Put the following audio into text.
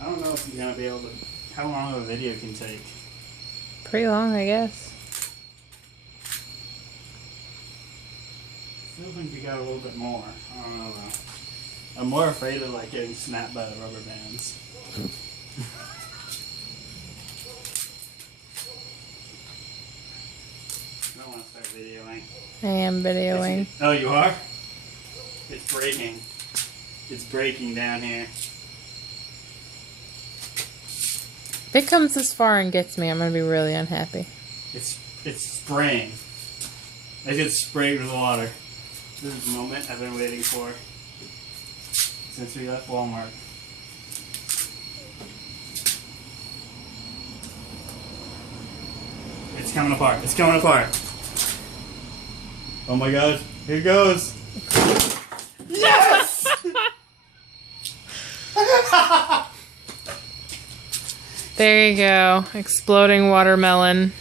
I don't know if you're gonna be able to. How long a video can take? Pretty long, I guess. I still think you got a little bit more. I don't know though. I'm more afraid of like getting snapped by the rubber bands. I don't want to start videoing. I am videoing. Oh, you are? It's breaking. It's breaking down here. If it comes this far and gets me, I'm gonna be really unhappy. It's spraying. I get sprayed with water. This is the moment I've been waiting for since we left Walmart. It's coming apart. It's coming apart. Oh my god. Here it goes. Yes! There you go. Exploding watermelon.